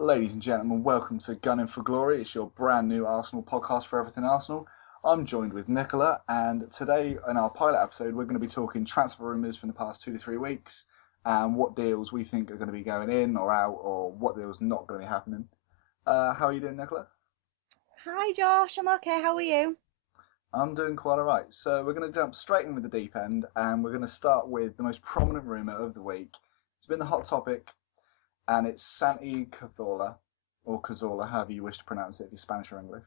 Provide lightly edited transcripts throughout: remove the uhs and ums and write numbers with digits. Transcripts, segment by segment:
Ladies and gentlemen, welcome to Gunning for Glory. It's your brand new Arsenal podcast for everything Arsenal. I'm joined with Nicola, and today in our pilot episode, we're going to be talking transfer rumours from the past 2 to 3 weeks and what deals we think are going to be going in or out, or what deals not going to be happening. How are you doing, Nicola? Hi Josh, I'm okay. How are you? I'm doing quite alright. So we're going to jump straight in with the deep end, and we're going to start with the most prominent rumour of the week. It's been the hot topic, and it's Santi Cazorla, or Cazorla, however you wish to pronounce it, if you're Spanish or English.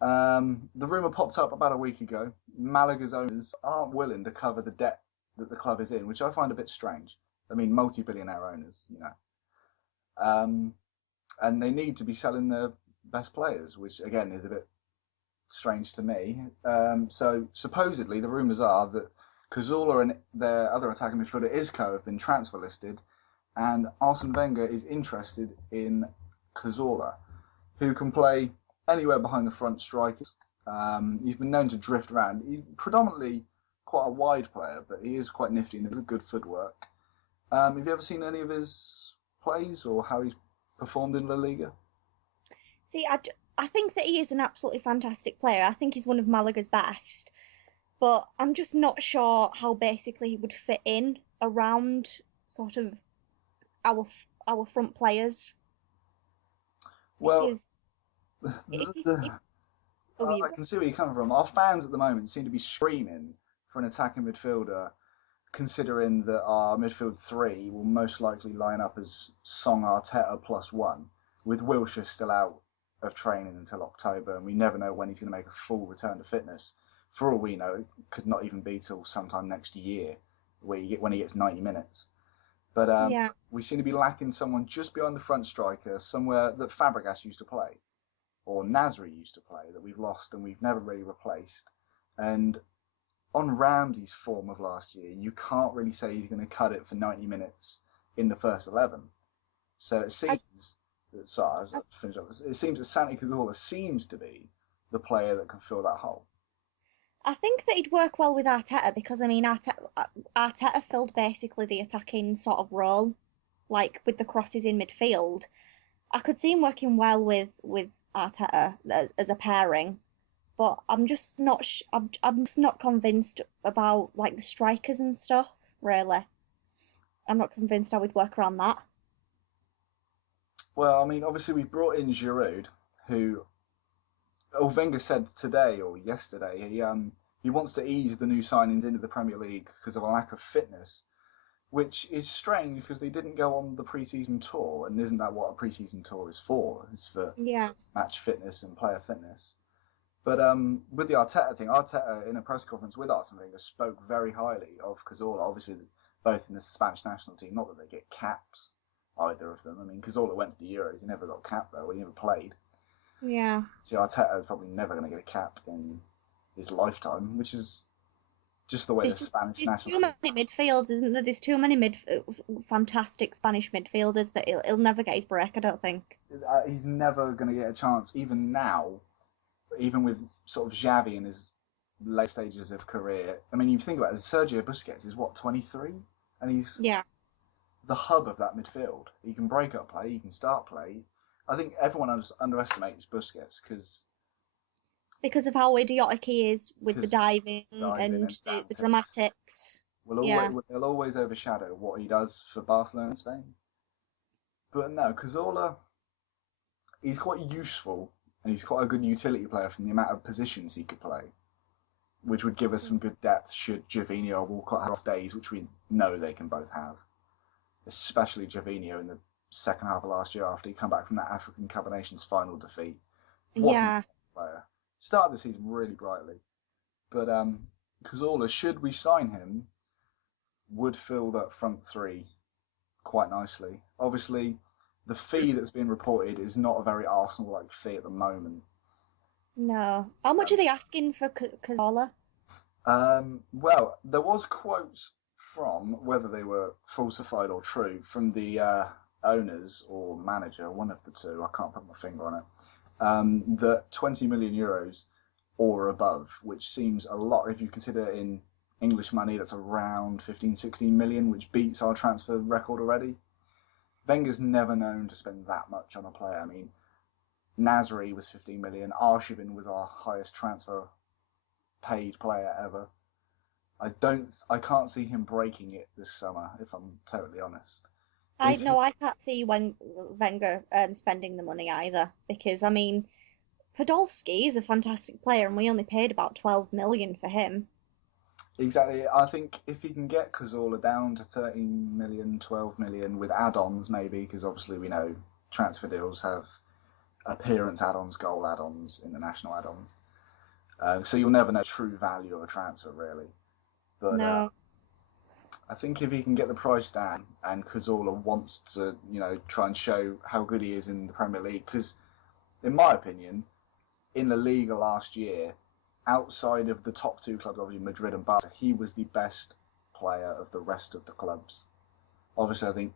The rumour popped up about a week ago. Malaga's owners aren't willing to cover the debt that the club is in, which I find a bit strange. I mean, multi-billionaire owners, you know. And they need to be selling their best players, which again is a bit strange to me. So supposedly the rumours are that Cazorla and their other attacking midfielder Isco have been transfer listed, and Arsene Wenger is interested in Cazorla, who can play anywhere behind the front strikers. He's been known to drift around. He's predominantly quite a wide player, but he is quite nifty and a good footwork. Have you ever seen any of his plays or how he's performed in La Liga? See, I think that he is an absolutely fantastic player. I think he's one of Malaga's best, but I'm just not sure how basically he would fit in around sort of our front players Well, because if the, oh you I can see where you're coming from. Our fans at the moment seem to be screaming for an attacking midfielder, considering that our midfield three will most likely line up as Song Arteta plus one, with Wilshere still out of training until October, and we never know when he's going to make a full return to fitness. For all we know, it could not even be till sometime next year when he gets 90 minutes. But yeah. we seem to be lacking someone just beyond the front striker, somewhere that Fabregas used to play, or Nasri used to play, that we've lost and we've never really replaced. And on Ramsey's form of last year, you can't really say he's going to cut it for 90 minutes in the first 11. So it I, seems that, sorry, I to finish up, it seems that Santi Cazorla seems to be the player that can fill that hole. I think that he'd work well with Arteta because I mean Arteta filled basically the attacking sort of role, like with the crosses in midfield. I could see him working well with Arteta as a pairing. But I'm just not convinced about like the strikers and stuff. Really, I'm not convinced I would work around that. Well, I mean, obviously we brought in Giroud, who Wenger said today or yesterday he wants to ease the new signings into the Premier League because of a lack of fitness, which is strange because they didn't go on the pre-season tour, and isn't that what a pre-season tour is for? It's for Yeah, match fitness and player fitness. But with the Arteta thing, Arteta in a press conference with Arsene Wenger spoke very highly of Cazorla, obviously both in the Spanish national team. Not that they get caps, either of them. I mean, Cazorla went to the Euros, he never got capped though, he never played. yeah. So Arteta is probably never going to get a cap in his lifetime, which is just the way the Spanish There's national too team. many midfielders, isn't there? There's too many fantastic Spanish midfielders that he'll never get his break. I don't think. He's never going to get a chance, even now, even with sort of Xavi in his late stages of career. I mean, you think about it, Sergio Busquets is what, 23? And he's Yeah, the hub of that midfield. He can break up play, he can start play. I think everyone underestimates Busquets because of how idiotic he is with the because diving diving and and the antics dramatics. Yeah, will always overshadow what he does for Barcelona and Spain. But no, Cazorla, he's quite useful and he's quite a good utility player from the amount of positions he could play, which would give us some good depth should Gervinho or Walcott have off days, which we know they can both have. Especially Gervinho in the second half of last year after he come back from that African Cup of Nations final defeat. Wasn't yeah. a player. Started the season really brightly. But Cazorla, should we sign him, would fill that front three quite nicely. Obviously, the fee that's been reported is not a very Arsenal-like fee at the moment. No. How much are Um, they asking for Cazorla? well, there was quotes from, whether they were falsified or true, from the owners or manager, one of the two, I can't put my finger on it, that 20 million euros or above, which seems a lot if you consider in English money that's around 15, 16 million, which beats our transfer record already. Wenger's never known to spend that much on a player. I mean, Nasri was 15 million. Arshavin was our highest transfer paid player ever. I can't see him breaking it this summer, if I'm totally honest. I If no, I can't see when Wenger spending the money either because I mean Podolski is a fantastic player and we only paid about 12 million for him. Exactly, I think if he can get Cazorla down to 13 million, 12 million with add-ons, maybe, because obviously we know transfer deals have appearance add-ons, goal add-ons, international add-ons. So you'll never know true value of a transfer, really. But No. I think if he can get the price down and Cazorla wants to, try and show how good he is in the Premier League, because in my opinion, in La Liga last year, outside of the top two clubs, obviously Madrid and Barca, he was the best player of the rest of the clubs. Obviously, I think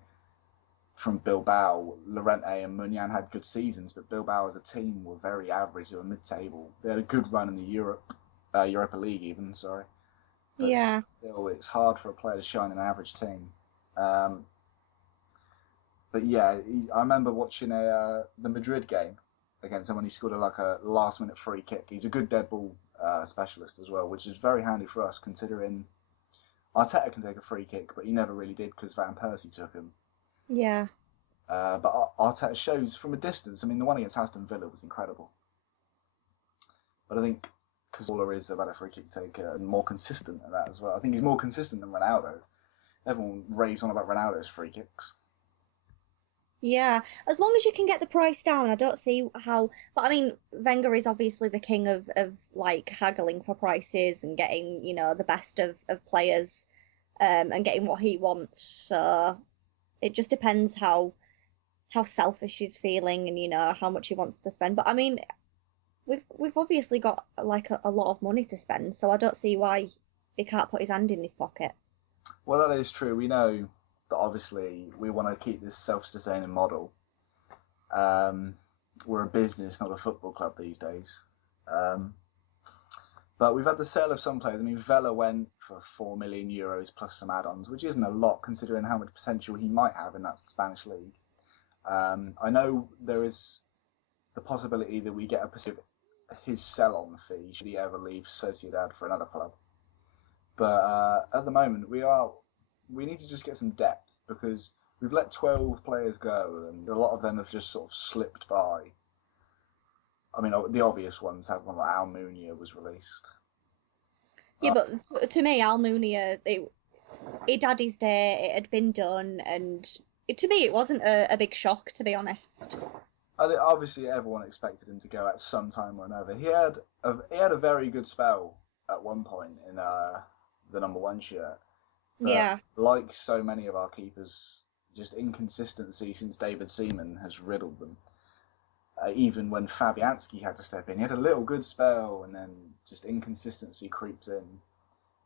from Bilbao, Llorente and Munyan had good seasons, but Bilbao as a team were very average. They were mid-table. They had a good run in the Europa League, even. Sorry, but Yeah. still, it's hard for a player to shine in an average team. Um, but yeah, I remember watching the Madrid game against someone. He scored like a last-minute free kick. He's a good dead ball specialist as well, which is very handy for us considering Arteta can take a free kick, but he never really did because Van Persie took him. Yeah. But Arteta shows from a distance. I mean, the one against Aston Villa was incredible. But I think Cazorla is a better free kick taker and more consistent at that as well. I think he's more consistent than Ronaldo. Everyone raves on about Ronaldo's free kicks. Yeah, as long as you can get the price down, I don't see how. But I mean, Wenger is obviously the king of like haggling for prices and getting, the best of players, and getting what he wants. So it just depends how selfish he's feeling and how much he wants to spend. But I mean, we've obviously got like a lot of money to spend, so I don't see why he can't put his hand in his pocket. Well, that is true. We know that obviously we want to keep this self-sustaining model. Um, we're a business, not a football club these days. Um, But we've had the sale of some players. I mean, Vela went for €4 million plus some add-ons, which isn't a lot considering how much potential he might have in that Spanish league. I know there is the possibility that we get a percent of his sell-on fee should he ever leave Sociedad for another club. But at the moment, we need to just get some depth because we've let 12 players go, and a lot of them have just sort of slipped by. I mean, the obvious ones have one like Almunia was released. Yeah, but to me, Almunia, it had his day, it had been done, and to me, it wasn't a big shock, to be honest. I think obviously everyone expected him to go at some time or another. He had a very good spell at one point in the number one shirt, but Yeah. like so many of our keepers, just inconsistency since David Seaman has riddled them. Even when Fabianski had to step in, he had a little good spell, and then just inconsistency creeps in.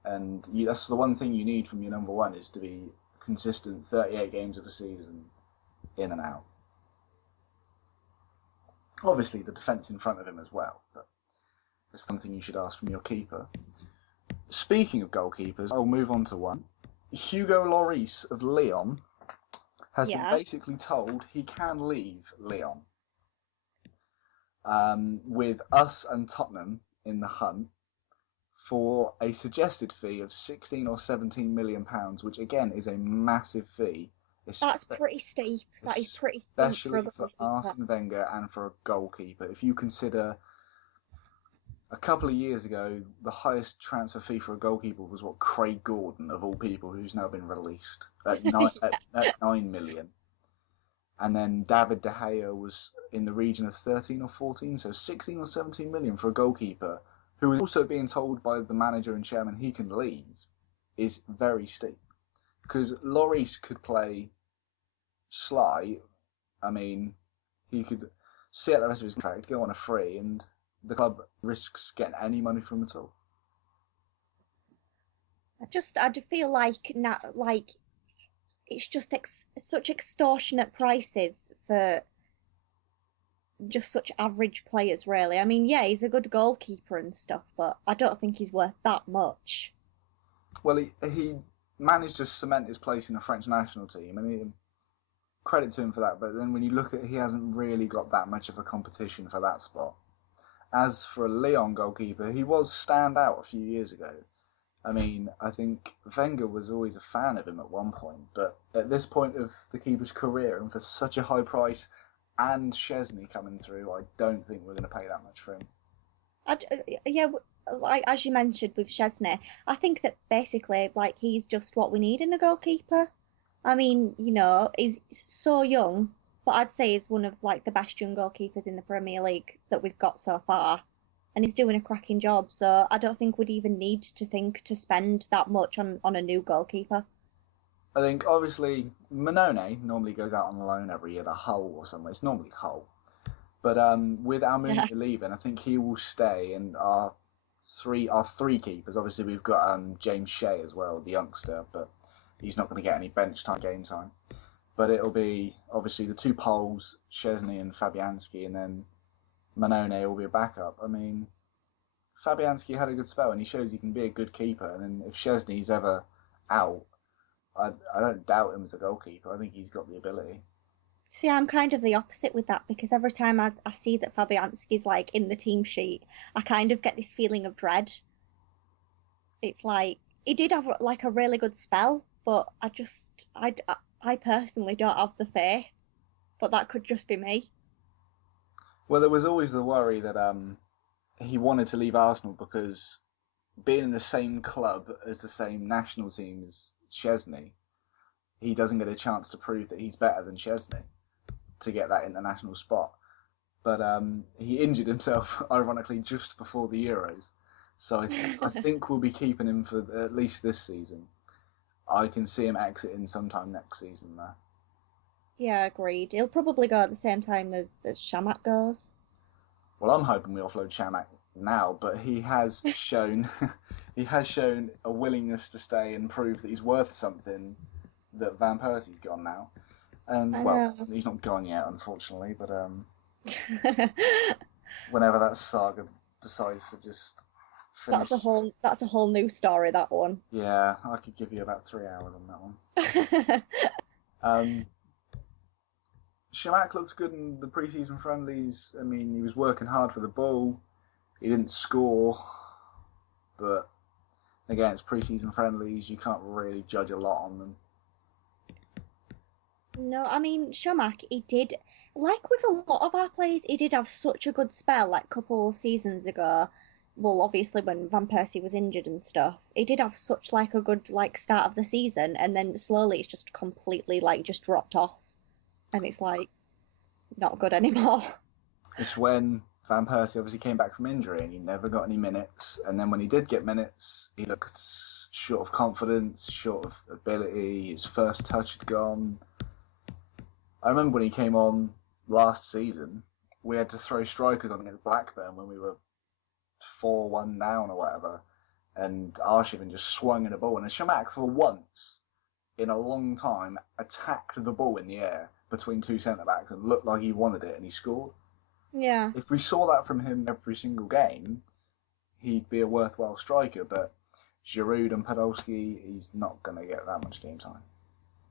And that's the one thing you need from your number one is to be consistent 38 games of a season, in and out. Obviously, the defence in front of him as well, but that's something you should ask from your keeper. Speaking of goalkeepers, I'll move on to one. Hugo Lloris of Lyon has been Yeah. basically told he can leave Lyon. With us and Tottenham in the hunt for a suggested fee of 16 or 17 million pounds, which again is a massive fee, That's pretty steep. That is pretty steep for a especially for goalkeeper. Arsene Wenger and for a goalkeeper. If you consider a couple of years ago, the highest transfer fee for a goalkeeper was what Craig Gordon, of all people, who's now been released at at 9 million, and then David De Gea was in the region of 13 or 14, so 16 or 17 million for a goalkeeper who is also being told by the manager and chairman he can leave is very steep. Because Lloris could play Sly. I mean, he could see out the rest of his contract, go on a free, and the club risks getting any money from him at all. I feel like now, like it's just such extortionate prices for just such average players, really. I mean, yeah, he's a good goalkeeper and stuff, but I don't think he's worth that much. Well, he managed to cement his place in the French national team, and credit to him for that. But then when you look at, he hasn't really got that much of a competition for that spot. As for a Leon goalkeeper, he was stand out a few years ago. I mean, I think Wenger was always a fan of him at one point, but at this point of the keeper's career, and for such a high price, and Chesney coming through, I don't think we're going to pay that much for him. Yeah, like as you mentioned with Chesney, I think that basically like he's just what we need in a goalkeeper. I mean, he's so young, but I'd say he's one of like the best young goalkeepers in the Premier League that we've got so far. And he's doing a cracking job, so I don't think we'd even need to think to spend that much on a new goalkeeper. I think obviously Manone normally goes out on loan every year to Hull or somewhere. It's normally Hull, but with Almunia Yeah. leaving, I think he will stay. And our three keepers. Obviously, we've got James Shea as well, the youngster, but he's not going to get any bench time, game time. But it'll be obviously the two Poles, Chesney and Fabianski, and then Manone will be a backup. I mean, Fabianski had a good spell, and he shows he can be a good keeper. And then if Chesney's ever out, I don't doubt him as a goalkeeper. I think he's got the ability. See, I'm kind of the opposite with that because every time I see that Fabianski's like in the team sheet, I kind of get this feeling of dread. It's like he did have like a really good spell, but I personally don't have the faith. But that could just be me. Well, there was always the worry that he wanted to leave Arsenal because being in the same club as the same national team as Chesney, he doesn't get a chance to prove that he's better than Chesney to get that international spot. But he injured himself, ironically, just before the Euros. So I think we'll be keeping him for at least this season. I can see him exiting sometime next season, though. Yeah, agreed. He'll probably go at the same time as Shamak goes. Well, I'm hoping we offload Shamak now, but he has shown he has shown a willingness to stay and prove that he's worth something. That Van Persie's gone now, and I well, know. he's not gone yet, unfortunately. But whenever that saga decides to just finish, That's a whole new story, that one. yeah, I could give you about 3 hours on that one. Um, Shamak looks good in the preseason friendlies. I mean, he was working hard for the ball. He didn't score, but again, it's preseason friendlies. You can't really judge a lot on them. No, I mean Shamak, he did like with a lot of our players, he did have such a good spell like a couple of seasons ago. Well, obviously when Van Persie was injured and stuff, he did have such like a good like start of the season, and then slowly it's just completely like just dropped off, and it's like not good anymore. It's when Van Persie obviously came back from injury and he never got any minutes. And then when he did get minutes, he looked short of confidence, short of ability. His first touch had gone. I remember when he came on last season, we had to throw strikers on against Blackburn when we were 4-1 down or whatever. And Arshavin just swung in a ball. And Shamak, for once in a long time, attacked the ball in the air between two centre backs and looked like he wanted it and he scored. Yeah. If we saw that from him every single game, he'd be a worthwhile striker. But Giroud and Podolski, he's not going to get that much game time.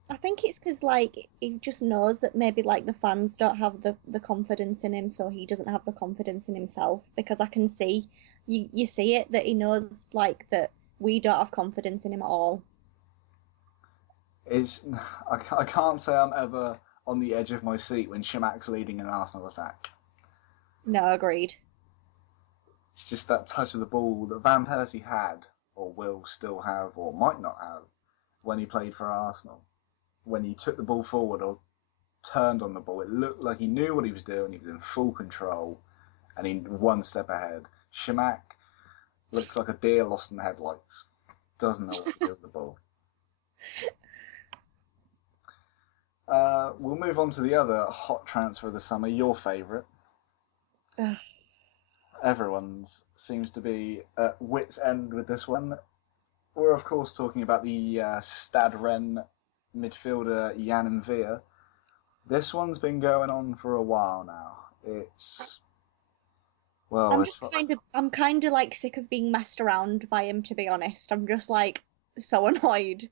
I think it's because like he just knows that maybe like the fans don't have the confidence in him, so he doesn't have the confidence in himself. Because I can see you see it that he knows like that we don't have confidence in him at all. It's I can't say I'm ever on the edge of my seat when Shimak's leading an Arsenal attack. No, agreed. It's just that touch of the ball that Van Persie had, or will still have, or might not have, when he played for Arsenal. When he took the ball forward or turned on the ball, it looked like he knew what he was doing. He was in full control, and he one step ahead. Shamak looks like a deer lost in the headlights. Doesn't know what to do with the ball. We'll move on to the other hot transfer of the summer, your favourite. Ugh. Everyone's seems to be at wit's end with this one. We're, of course, talking about the Stad Ren midfielder Jan Via. This one's been going on for a while now. It's well, I'm it's just I'm kind of like sick of being messed around by him, to be honest. I'm just like so annoyed.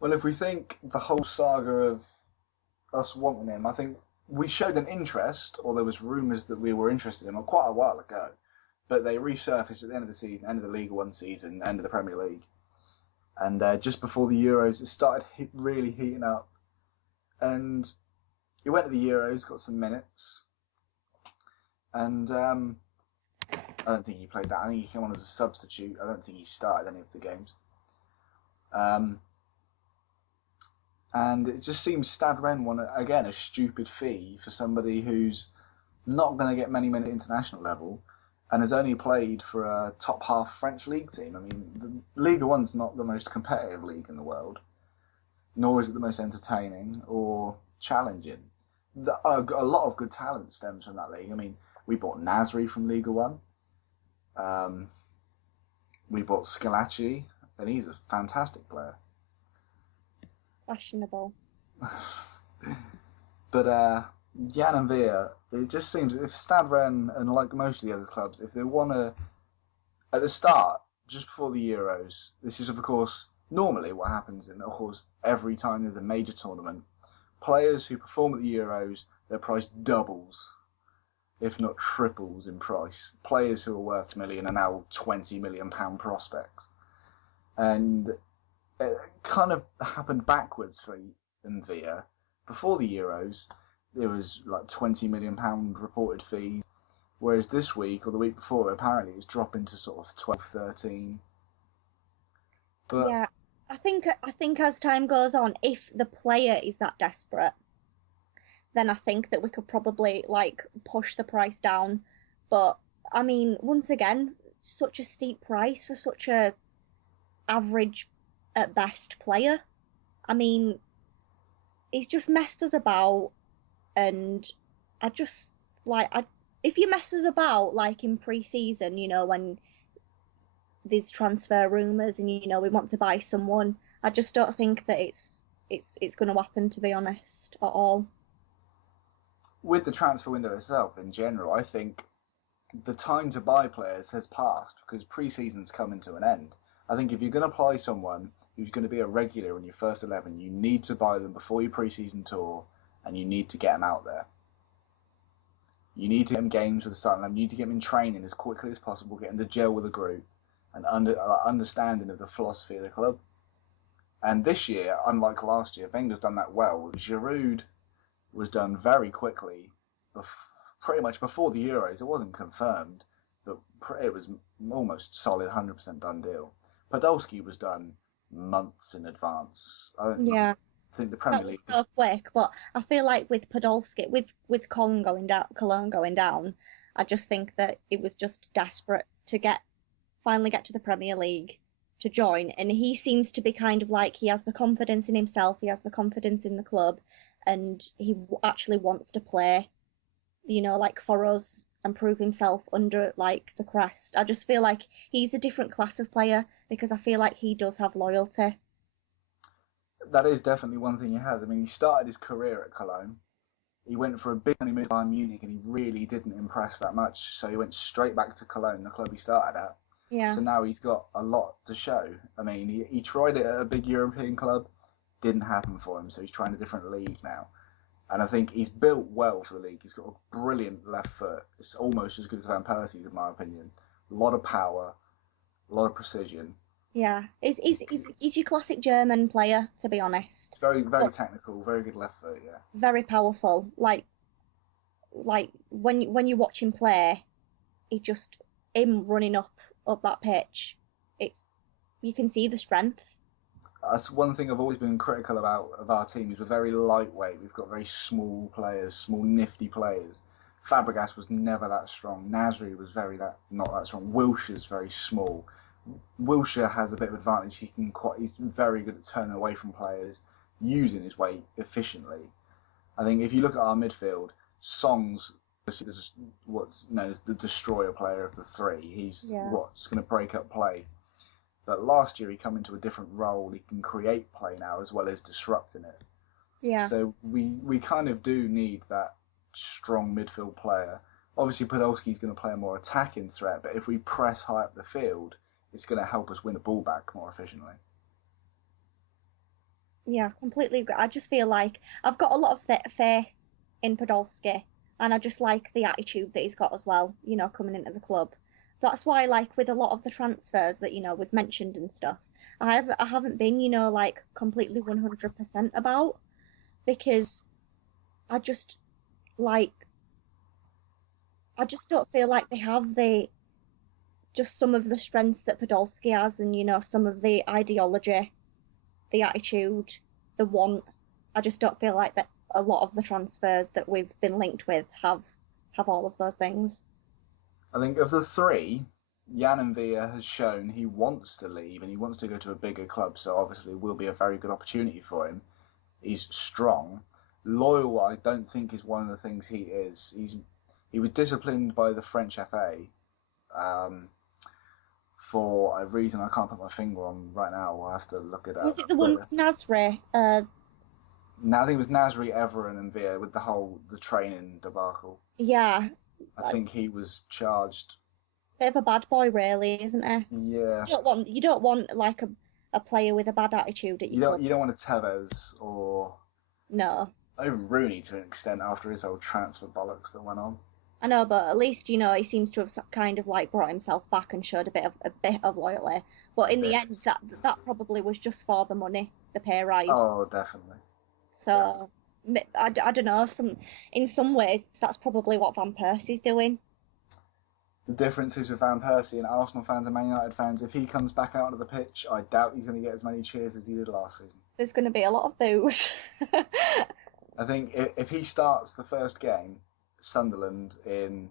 well. If we think the whole saga of us wanting him. I think we showed an interest, or there was rumours that we were interested in him quite a while ago, but they resurfaced at the end of the season, end of the League One season, end of the Premier League, and just before the Euros, it started really heating up, and he went to the Euros, got some minutes, and I don't think he played that. I think he came on as a substitute. I don't think he started any of the games. Um, and it just seems Stade Rennes want, again, a stupid fee for somebody who's not going to get many minutes at international level and has only played for a top half French league team. I mean, the Ligue 1's not the most competitive league in the world, nor is it the most entertaining or challenging. A lot of good talent stems from that league. I mean, we bought Nasri from Ligue 1. Um, we bought Scalacci, and he's a fantastic player. Fashionable. But Jan and Villa, it just seems if Stade Rennes and like most of the other clubs, if they want to, at the start, just before the Euros, this is of course normally what happens, and of course every time there's a major tournament, players who perform at the Euros, their price doubles, if not triples in price. Players who are worth a million are now £20 million prospects, and it kind of happened backwards for Villa. Before the Euros, there was like £20 million reported fees, whereas this week or the week before, apparently it's dropping to sort of 12, 13. But Yeah, I think as time goes on, if the player is that desperate, then I think that we could probably like push the price down. But I mean, once again, such a steep price for such a average at best player. I mean, he's just messed us about, and I just like I if you mess us about like in pre-season, when there's transfer rumours and we want to buy someone, I just don't think that it's going to happen, to be honest, at all. with the transfer window itself in general, I think the time to buy players has passed because pre-season's coming to an end. I think if you're going to apply someone who's going to be a regular in your first 11, you need to buy them before your pre-season tour, and you need to get them out there. You need to get them games for the starting line. You need to get them in training as quickly as possible, get them to gel with the group, and understanding of the philosophy of the club. And this year, unlike last year, Wenger's done that well. Giroud was done very quickly, pretty much before the Euros. It wasn't confirmed, but it was almost solid, 100% done deal. Podolski was done months in advance. I don't Yeah, think the that Premier was League. so quick, but I feel like with Podolski, with Cologne going down, I just think that it was just desperate to finally get to the Premier League to join, and he seems to be kind of like he has the confidence in himself, he has the confidence in the club, and he actually wants to play, like for us and prove himself under like the crest. I just feel like he's a different class of player because I feel like he does have loyalty. That is definitely one thing he has. I mean, he started his career at Cologne. He went for a big money move Bayern Munich, and he really didn't impress that much. So he went straight back to Cologne, the club he started at. Yeah. So now he's got a lot to show. I mean, he tried it at a big European club, didn't happen for him. So he's trying a different league now. And I think he's built well for the league. He's got a brilliant left foot. It's almost as good as Van Persie's, in my opinion. A lot of power, a lot of precision. Yeah, he's your classic German player, to be honest, Very, very but technical, very good left foot, yeah. very powerful. Like when you watch him play, he just him running up that pitch. It's you can see the strength. That's one thing I've always been critical about of our team is we're very lightweight. We've got very small players, small nifty players. Fabregas was never that strong. Nasri was not that strong. Wilshire's very small. Wilshire has a bit of advantage. He's very good at turning away from players, using his weight efficiently. I think if you look at our midfield, Song's what's known as the destroyer player of the three. He's Yeah, what's going to break up play. But last year he come into a different role. He can create play now as well as disrupting it. yeah, So we kind of do need that strong midfield player. Obviously Podolski's going to play a more attacking threat, but if we press high up the field, it's going to help us win the ball back more efficiently. Yeah, completely agree. I just feel like I've got a lot of faith in Podolski, and I just like the attitude that he's got as well, coming into the club. That's why, like, with a lot of the transfers that, we've mentioned and stuff, I haven't been, like completely 100% about because I just like I just don't feel like they have the just some of the strengths that Podolski has and, some of the ideology, the attitude, the want. I just don't feel like that a lot of the transfers that we've been linked with have all of those things. I think of the three, Jan Villa has shown he wants to leave and he wants to go to a bigger club, so obviously it will be a very good opportunity for him. He's strong. Loyal, I don't think is one of the things he is. He was disciplined by the French FA um, for a reason I can't put my finger on right now. I'll have to look it Was up. it the one But with Nasri? now I think it was Nasri, Everin, and Villa with the training debacle. Yeah, I like think he was charged. bit of a bad boy, really, isn't he? Yeah, You don't want like a player with a bad attitude at your club. you don't want a Tevez or No, even Rooney to an extent after his old transfer bollocks that went on. I know, but at least he seems to have kind of like brought himself back and showed a bit of loyalty. But A in the end, bit. that probably was just for the money, the pay rise. Oh, definitely, definitely. So I don't know. In some ways, that's probably what Van Persie's doing. The difference is with Van Persie and Arsenal fans and Man United fans, if he comes back out onto the pitch, I doubt he's going to get as many cheers as he did last season. There's going to be a lot of booze. I think if he starts the first game, Sunderland, in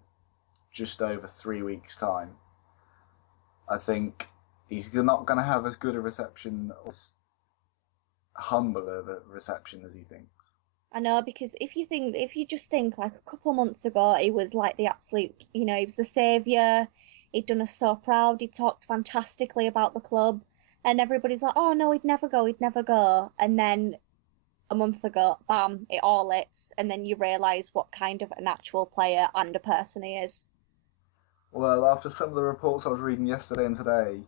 just over 3 weeks' time, I think he's not going to have as good a reception, as humble of a reception as he thinks. I know because if you just think like a couple of months ago, he was like the absolute, he was the savior. He'd done us so proud. He talked fantastically about the club, and everybody's like, "Oh no, he'd never go." And then a month ago, bam, it all hits, and then you realise what kind of an actual player and a person he is. Well, after some of the reports I was reading yesterday and today,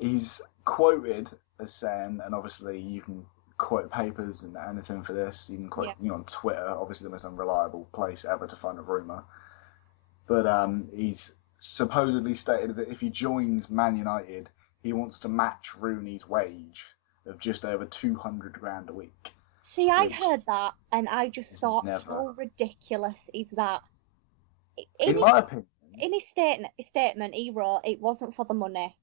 he's quoted as saying, and obviously you can quote papers and anything for this. You can quote Yeah. on Twitter, obviously the most unreliable place ever to find a rumor. But he's supposedly stated that if he joins Man United, he wants to match Rooney's wage of just over 200 grand a week, See, I which heard that, and I just is thought, never, how ridiculous is that? In in my his opinion. in his statement, he wrote it wasn't for the money.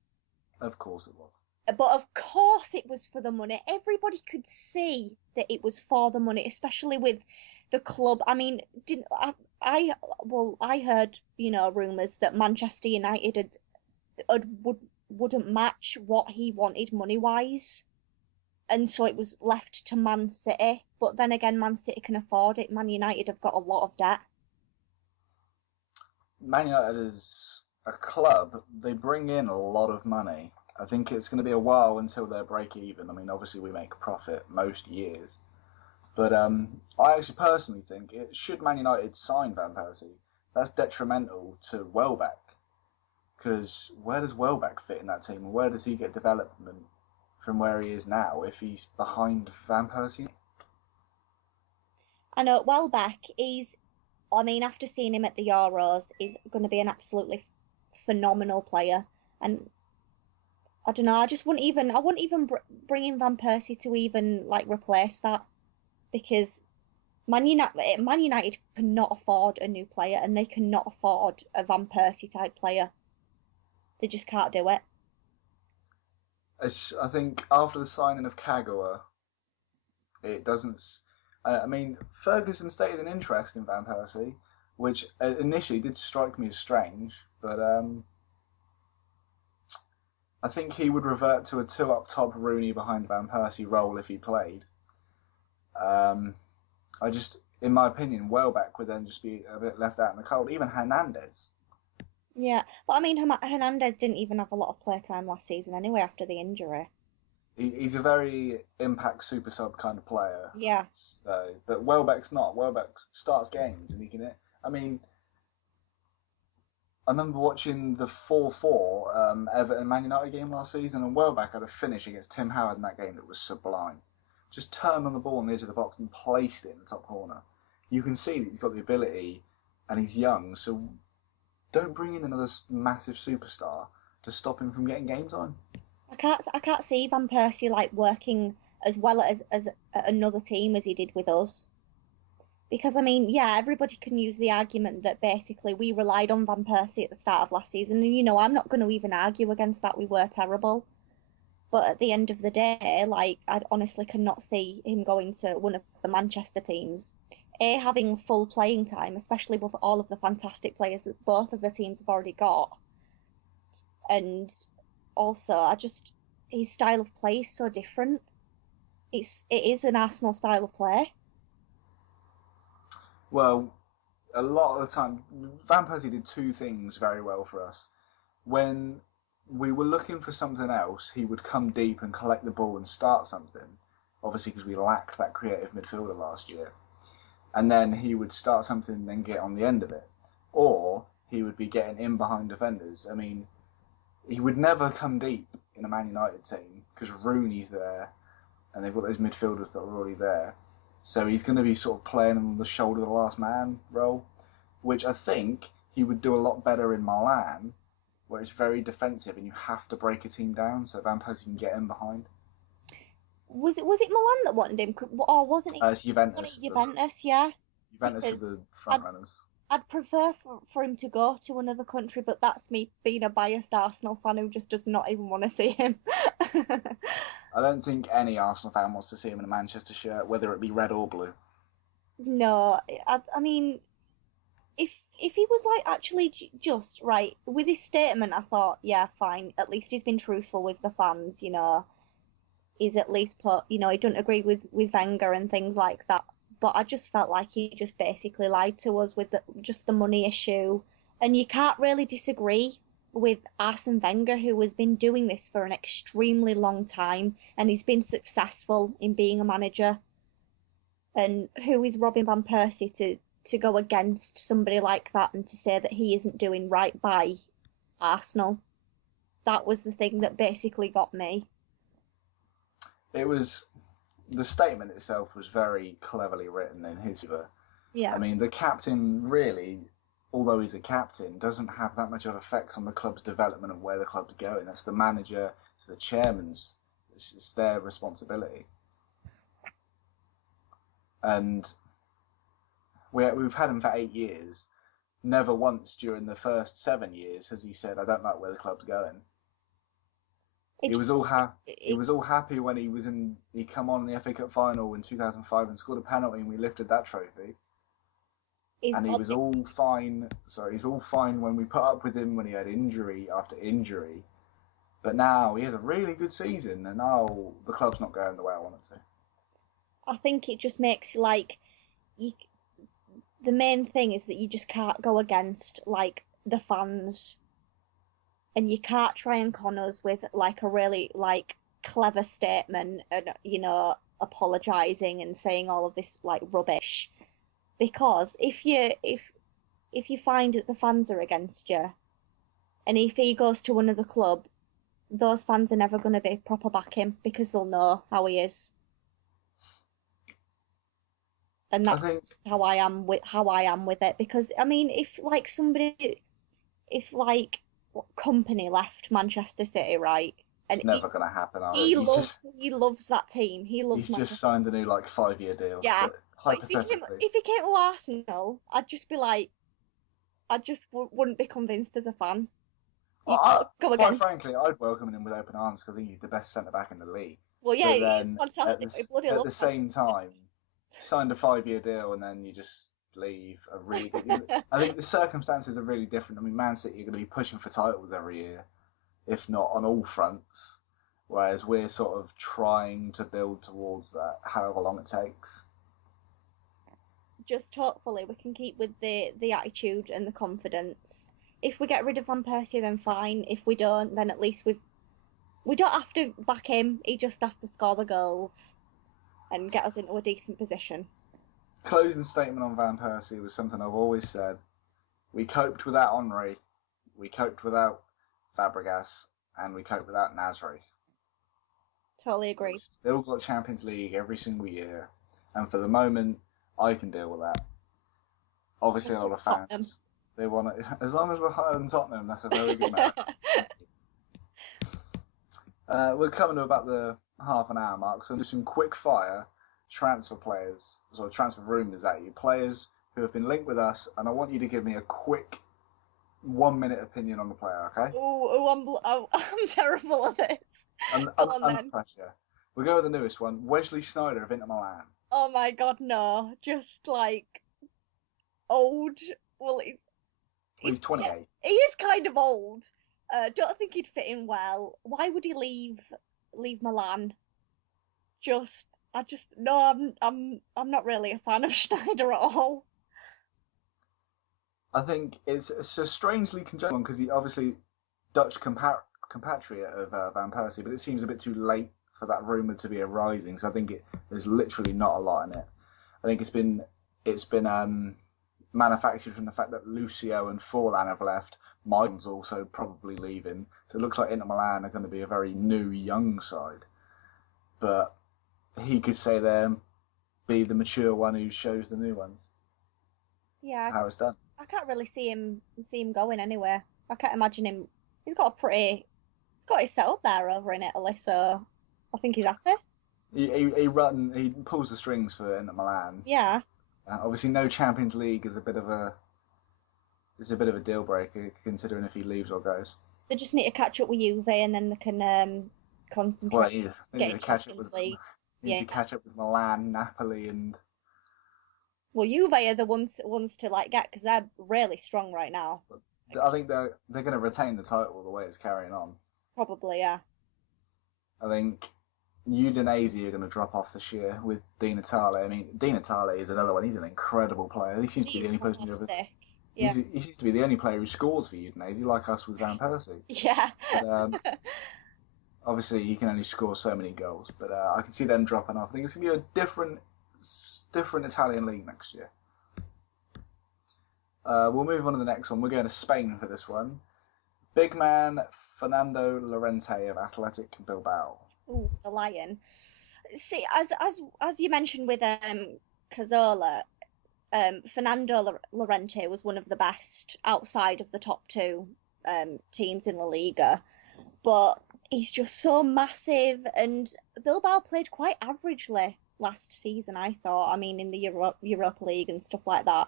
Of course, it was. But of course it was for the money. Everybody could see that it was for the money, especially with the club. I mean, didn't I heard, rumours that Manchester United wouldn't match what he wanted money wise. And so it was left to Man City. But then again, Man City can afford it. Man United have got a lot of debt. Man United is a club. They bring in a lot of money. I think it's going to be a while until they're break even. I mean, obviously we make profit most years, but I actually personally think it should Man United sign Van Persie. That's detrimental to Welbeck because where does Welbeck fit in that team, and where does he get development from where he is now if he's behind Van Persie? I know Welbeck, I mean, after seeing him at the Euros, he's going to be an absolutely phenomenal player. And I don't know, I wouldn't even bring in Van Persie to even like replace that because Man United cannot afford a new player and they cannot afford a Van Persie type player. They just can't do it. I think after the signing of Kagawa, it doesn't. I mean, Ferguson stated an interest in Van Persie, which initially did strike me as strange, but I think he would revert to a two up top Rooney behind Van Persie role if he played. Um, in my opinion, Welbeck would then just be a bit left out in the cold. Even Hernandez. Yeah, but I mean, Hernandez didn't even have a lot of playtime last season anyway after the injury. He's a very impact super sub kind of player. Yeah, So, but Welbeck's not. Welbeck starts games and he can. I mean, I remember watching the 4-4 Everton Man United game last season, and Welbeck had a finish against Tim Howard in that game that was sublime. just turned on the ball on the edge of the box and placed it in the top corner. You can see that he's got the ability, and he's young. So don't bring in another massive superstar to stop him from getting game time. I can't see Van Persie like working as well as another team as he did with us. Because I mean, yeah, everybody can use the argument that basically we relied on Van Persie at the start of last season, and I'm not going to even argue against that. We were terrible, but at the end of the day, like I honestly cannot see him going to one of the Manchester teams. Having full playing time, especially with all of the fantastic players that both of the teams have already got, and also I just his style of play is so different. It is an Arsenal style of play. Well, a lot of the time, Van Persie did two things very well for us. When we were looking for something else, he would come deep and collect the ball and start something. Obviously, because we lacked that creative midfielder last year. And then he would start something and then get on the end of it. Or he would be getting in behind defenders. I mean, he would never come deep in a Man United team because Rooney's there and they've got those midfielders that are already there. So he's going to be sort of playing on the shoulder of the last man role, which I think he would do a lot better in Milan, where it's very defensive and you have to break a team down so Van Persie can get in behind. Was it Milan that wanted him, or wasn't he? It's Juventus. Juventus, yeah. Juventus are Because the front I'd runners. I'd prefer for him to go to another country, but that's me being a biased Arsenal fan who just does not even want to see him. I don't think any Arsenal fan wants to see him in a Manchester shirt, whether it be red or blue. No, I mean, if he was like actually just right with his statement, I thought, yeah, fine. At least he's been truthful with the fans. He's at least put, he doesn't agree with Wenger and things like that. But I just felt like he just basically lied to us with just the money issue, and you can't really disagree with Arsene Wenger, who has been doing this for an extremely long time, and he's been successful in being a manager. And who is Robin van Persie to go against somebody like that and to say that he isn't doing right by Arsenal? That was the thing that basically got me. It was the statement itself was very cleverly written in his favour. I Yeah. mean, the captain really, although he's a captain, doesn't have that much of effect on the club's development and where the club's going. That's the manager, it's the chairman's, it's their responsibility. And we've had him for 8 years. Never once during the first 7 years has he said, "I don't like where the club's going." It He was just all he it, was all happy when he come on in the FA Cup final in 2005 and scored a penalty and we lifted that trophy. it's And he was it, all fine. Sorry, he was all fine when we put up with him when he had injury after injury. But now he has a really good season, and now the club's not going the way I want it to. I think it just makes like you, the main thing is that you just can't go against like the fans, and you can't try and con us with like a really like clever statement and apologizing and saying all of this like rubbish, because if you find that the fans are against you, and if he goes to another club, those fans are never going to be proper back him because they'll know how he is. And I that's think how I am with it. Because I mean, if like company left Manchester City, right, and it's never going to happen. he He's loves just he loves that team. He loves he's just Manchester. signed a new like 5 year deal. Yeah, But but if he came hypothetically, if he came to Arsenal, I'd just be like, I just wouldn't be convinced as a fan. You I, can't go quite against. frankly, I'd welcome him with open arms because I think he's the best centre back in the league. Well, yeah, But he's then fantastic. I bloody at love the same time, signed a 5 year deal and then you just leave. I think the circumstances are really different. I mean, Man City are going to be pushing for titles every year, if not on all fronts. Whereas we're sort of trying to build towards that, however long it takes. just hopefully we can keep with the attitude and the confidence. If we get rid of Van Persie, then fine. If we don't, then at least we don't have to back him. He just has to score the goals and get us into a decent position. Closing statement on Van Persie was something I've always said. We coped without Henri, we coped without Fabregas, and we coped without Nasri. Totally But we've agreed. still got Champions League every single year, and for the moment, I can deal with that. Obviously, a lot of Tottenham. fans they want it. As long as we're higher than Tottenham, that's a very good merit. Thank you. We're coming to about the half an hour mark, so I'll do some quick fire transfer players, so transfer rumours at you. Players who have been linked with us, and I want you to give me a quick 1 minute opinion on the player, okay? I'm terrible at this. Go on Under then. pressure. We'll go with the newest one. Wesley Sneijder of Inter Milan. Oh my God, no. Just like old. Well, Well, he's he's 28. he is kind of old. Don't think he'd fit in well. Why would he leave Milan? Just I just no, I'm not really a fan of Schneider at all. I think it's a strangely conjunct one because he obviously Dutch compatriot of Van Persie, but it seems a bit too late for that rumor to be arising. So I think there's literally not a lot in it. I think it's been manufactured from the fact that Lucio and Forlan have left. Milan's also probably leaving, so it looks like Inter Milan are going to be a very new, young side. But he could stay there and be the mature one who shows the new ones Yeah, how it's done. I can't really see him going anywhere. I can't imagine him. He's got his setup there over in Italy, so I think he's happy. He pulls the strings for Inter Milan. Yeah, Obviously, no Champions League is a bit of a deal breaker considering if he leaves or goes. they just need to catch up with Juve and then they can Well, concentrate on they need getting to catch up Champions with League. they need Yeah. to catch up with Milan, Napoli, and Well, Juve are the ones to like get because they're really strong right now. I think they're going to retain the title the way it's carrying on. Probably, yeah. I think Udinese are going to drop off this year with Di Natale. I mean, Di Natale is another one. He's an incredible player. He seems to be the He's only person who ever. fantastic. Yeah. He seems to be the only player who scores for Udinese, like us with Van Persie. Yeah. But obviously, he can only score so many goals. But I can see them dropping off. I think it's going to be a different Italian league next year. We'll move on to the next one. We're going to Spain for this one. Big man Fernando Llorente of Athletic Bilbao. Ooh, the lion. See, as you mentioned with Cazorla, Fernando Llorente was one of the best outside of the top two teams in La Liga, but he's just so massive. And Bilbao played quite averagely last season, I thought. I mean, in the Europa League and stuff like that.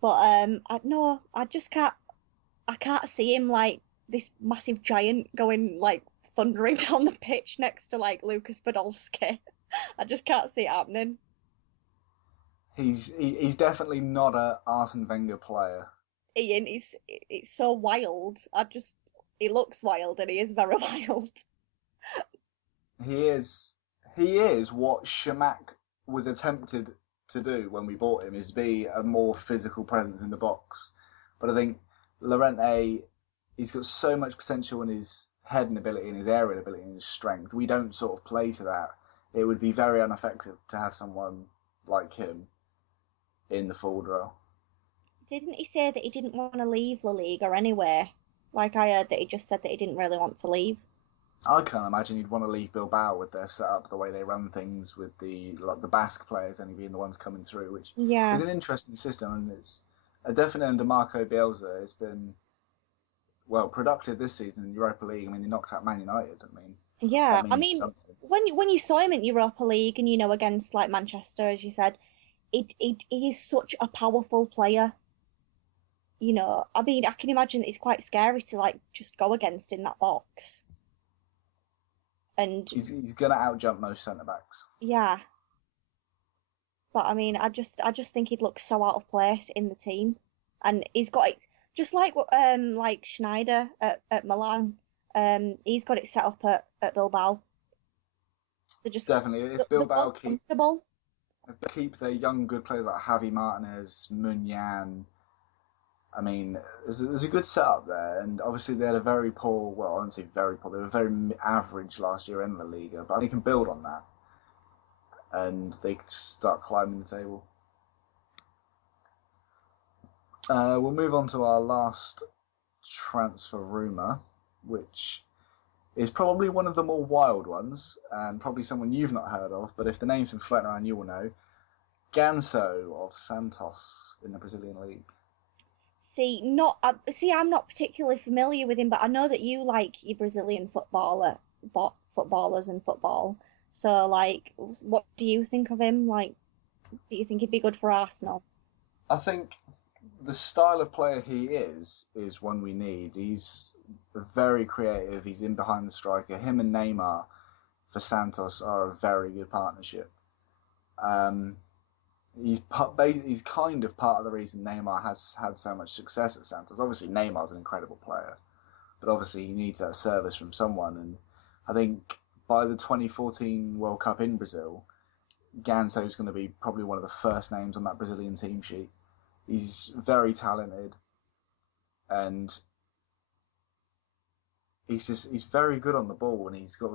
But I no, I can't see him like this massive giant going like thundering down the pitch next to like Lucas Podolski. I just can't see it happening. He's definitely not a Arsene Wenger player. Ian, it's so wild. He looks wild and he is very wild. He is he is what Shamak was attempted to do when we bought him, is be a more physical presence in the box. But I think Lorente, he's got so much potential in his head and ability and his aerial ability and his strength. We don't sort of play to that. It would be very ineffective to have someone like him in the forward role. Didn't he say that he didn't want to leave La Liga anyway? Like I heard that he just said that he didn't really want to leave. I can't imagine you'd want to leave Bilbao with their setup, the way they run things, with the Basque players only being the ones coming through, which is Yeah, an interesting system, and it's definitely under Marco Bielsa. It's been well productive this season in Europa League. I mean, they knocked out Man United. I mean, that yeah. I means mean, something. when you saw him in Europa League and against like Manchester, as you said, he is such a powerful player. I mean, I can imagine it's quite scary to like just go against in that box. And He's going to outjump most centre backs. yeah, but I mean, I just think he'd look so out of place in the team, and he's got it just like Schneider at Milan. He's got it set up at Bilbao. They're just Definitely, they're both comfortable. If they keep their young good players like Javi Martinez, Munyan, I mean, there's a good setup there, and obviously they had a very poor. Well, I wouldn't say very poor. They were very average last year in the Liga, but they can build on that, and they can start climbing the table. We'll move on to our last transfer rumor, which is probably one of the more wild ones, and probably someone you've not heard of, but if the name's been floating around, you will know. Ganso of Santos in the Brazilian league. See, I'm not particularly familiar with him, but I know that you like your Brazilian footballers and football. So, like, what do you think of him? Like, do you think he'd be good for Arsenal? I think the style of player he is one we need. He's very creative. He's in behind the striker. Him and Neymar for Santos are a very good partnership. Um, he's kind of part of the reason Neymar has had so much success at Santos. Obviously, Neymar's an incredible player, but obviously he needs that service from someone. And I think by the 2014 World Cup in Brazil, Ganso is going to be probably one of the first names on that Brazilian team sheet. He's very talented, and he's very good on the ball, and he's got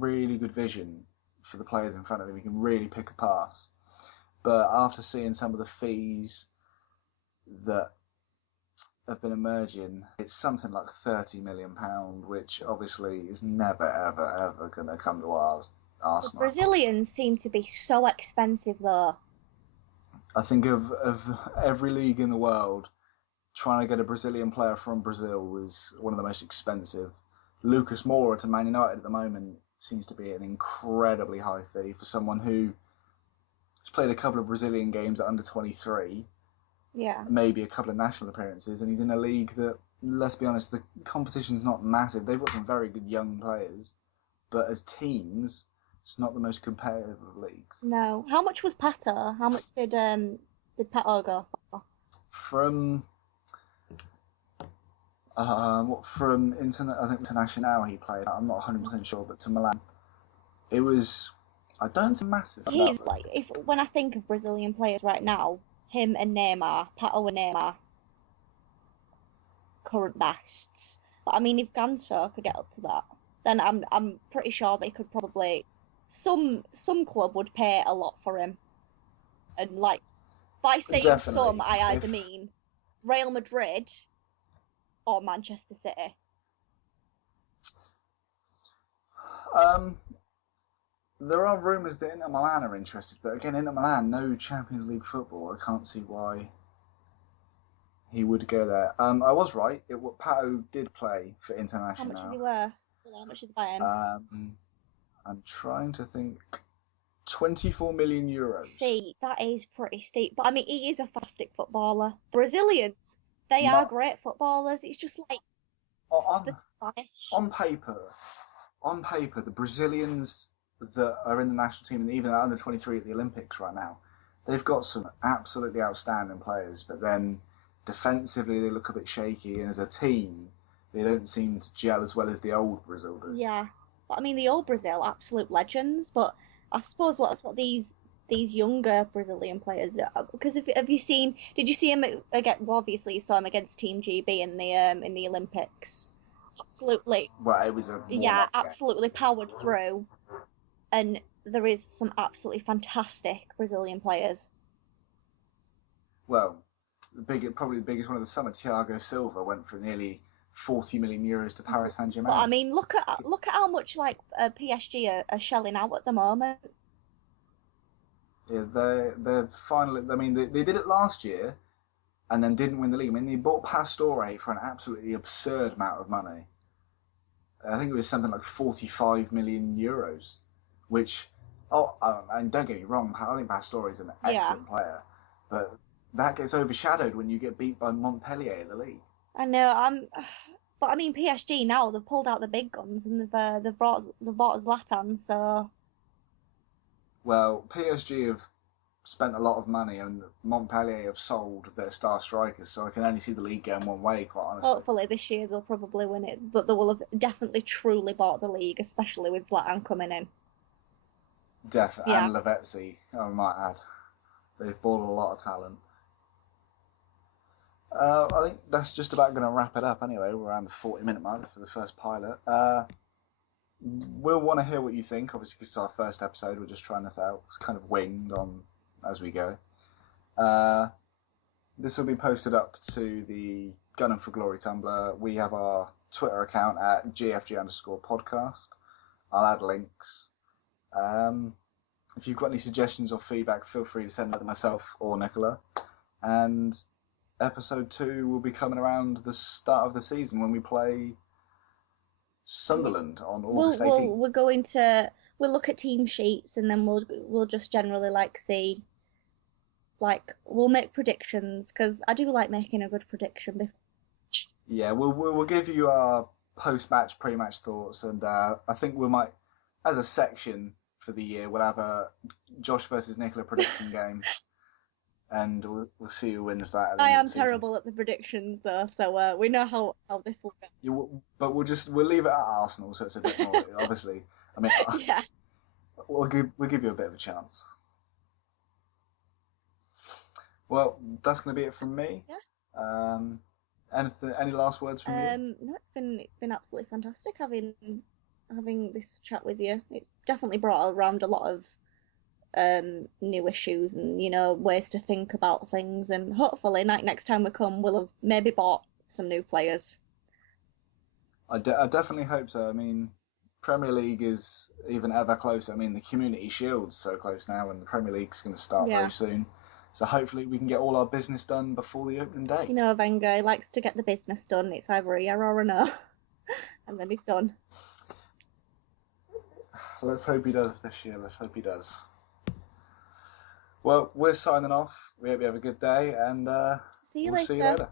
really good vision for the players in front of him. He can really pick a pass. But after seeing some of the fees that have been emerging, it's something like £30 million, which obviously is never, ever, ever going to come to The Arsenal. Brazilians seem to be so expensive, though. I think of every league in the world, trying to get a Brazilian player from Brazil is one of the most expensive. Lucas Moura to Man United at the moment seems to be an incredibly high fee for someone who has played a couple of Brazilian games at under 23, Yeah. maybe a couple of national appearances, and he's in a league that, let's be honest, the competition's not massive. They've got some very good young players, but as teams, it's not the most competitive of leagues. No. How much was Pato? How much did Pato go for? From I think International he played. I'm not 100% sure, but to Milan, it was. I don't think massive. He is like if when I think of Brazilian players right now, him and Neymar, Pato and Neymar, current bests. But I mean, if Ganso could get up to that, then I'm pretty sure they could probably some club would pay a lot for him. And like by saying some, Definitely. I either If mean Real Madrid or Manchester City. um, there are rumours that Inter Milan are interested, but again, Inter Milan, no Champions League football. I can't see why he would go there. I was right. Pato did play for How much is he International. worth? How much is the buy him? I'm trying to think. 24 million euros. See, that is pretty steep. But I mean, he is a fantastic footballer. Brazilians, they are Not great footballers. It's just like the on Spanish. on paper, the Brazilians that are in the national team and even under 23 at the Olympics right now, they've got some absolutely outstanding players. But then defensively, they look a bit shaky, and as a team, they don't seem to gel as well as the old Brazil do. Yeah, but I mean, the old Brazil, absolute legends. But I suppose that's what these younger Brazilian players are. Because if have you seen? Did you see him again? Well, obviously, you saw him against Team GB in the Olympics. Absolutely, Well, it was a warm yeah, up game. absolutely powered through. And there is some absolutely fantastic Brazilian players. Well, probably the biggest one of the summer, Thiago Silva, went for nearly 40 million euros to Paris Saint But I Germain. mean, look at how much like PSG are shelling out at the moment. Yeah, they're finally. I mean, they did it last year and then didn't win the league. I mean, they bought Pastore for an absolutely absurd amount of money. I think it was something like 45 million euros, which, and don't get me wrong, I think Pastore is an Yeah, excellent player, but that gets overshadowed when you get beat by Montpellier in the league. I know. But I mean, PSG now they've pulled out the big guns and they've bought Zlatan. So Well, PSG have spent a lot of money, and Montpellier have sold their star strikers, so I can only see the league going one way, quite honestly. hopefully this year they'll probably win it. But they will have definitely truly bought the league, especially with Zlatan coming in. Yeah. And Lavezzi, I might add. They've bought a lot of talent. I think that's just about going to wrap it up anyway. We're around the 40-minute mark for the first pilot. We'll want to hear what you think, obviously, because it's our first episode. We're just trying this out. It's kind of winged on as we go. This will be posted up to the Gun and for Glory Tumblr. We have our Twitter account at GFG_podcast. I'll add links. Um, if you've got any suggestions or feedback, feel free to send that to myself or Nicola. And episode 2 will be coming around the start of the season when we play Yeah. Sunderland on August 18th. We're going to we'll look at team sheets and then we'll just generally like see like we'll make predictions because I do like making a good prediction before. Yeah, we'll give you our post-match, pre-match thoughts, and I think we might, as a section for the year, we'll have a Josh versus Nicola prediction game, and we'll see who wins that at the I end of am the season. terrible at the predictions though, so we know how this will go. But we'll leave it at Arsenal, so it's a bit more obviously. I mean, Yeah. we'll give you a bit of a chance. Well, that's going to be it from me. Yeah. Um, any last words from you? No, it's been absolutely fantastic having this chat with you. It definitely brought around a lot of new issues and ways to think about things, and hopefully next time we come we'll have maybe bought some new players. I definitely hope so. I mean, Premier League is even ever closer. I mean, the Community Shield's so close now, and the Premier League's going to start Yeah. very soon. So hopefully we can get all our business done before the opening day. Wenger likes to get the business done. It's either a yeah or a no, and then he's done. Let's hope he does this year. Let's hope he does. Well, we're signing off. We hope you have a good day, and See you we'll see you later. later.